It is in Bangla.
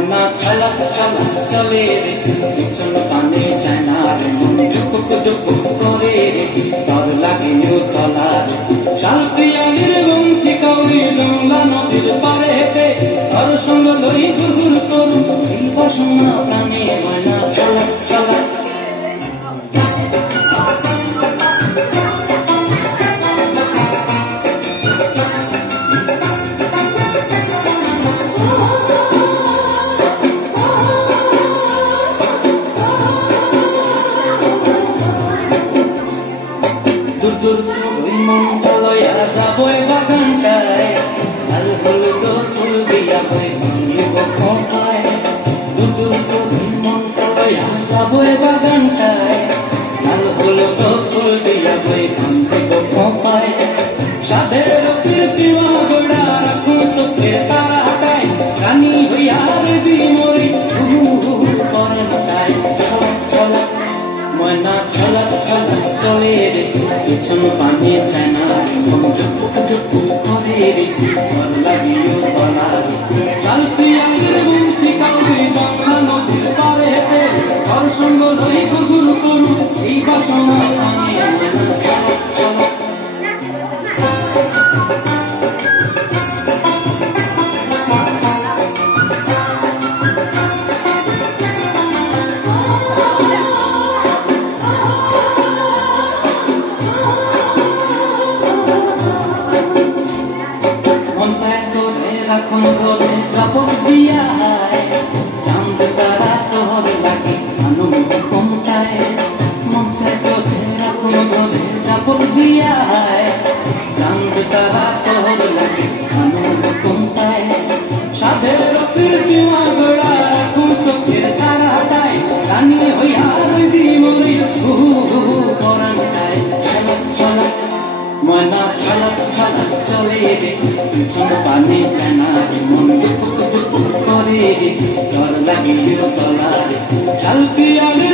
ময়না ছলা ছলা চলে রে পিছন পানে যায় না রে মন টুকুক টুকুক করে রে তর লাগে তলা রে শাল পিয়ালির গন্থি কাউরি জংলা নদীর পারে হেঁটে তর সঙ্গ লই ঘুরঘুর করু এই বাসনা প্রাণে ময়না ছলা ছলা ময়না ছলা ছলা চলে রে পিছন পানে যায় না মন টুকুক টুকুক করে রে তর লাগে তলা রে শাল পিয়ালির গন্থি কাউরি জংলা নদীর পারে হেঁটে তর সঙ্গ লই ঘুরঘুর করু এই বাসনা প্রাণে ময়না ছলা ছলা ময়না ছলা ছলা চলে রে পিছন পানে যায় না মন টুকুক টুকুক করে রে তর লাগে তলা রে শাল পিয়ালির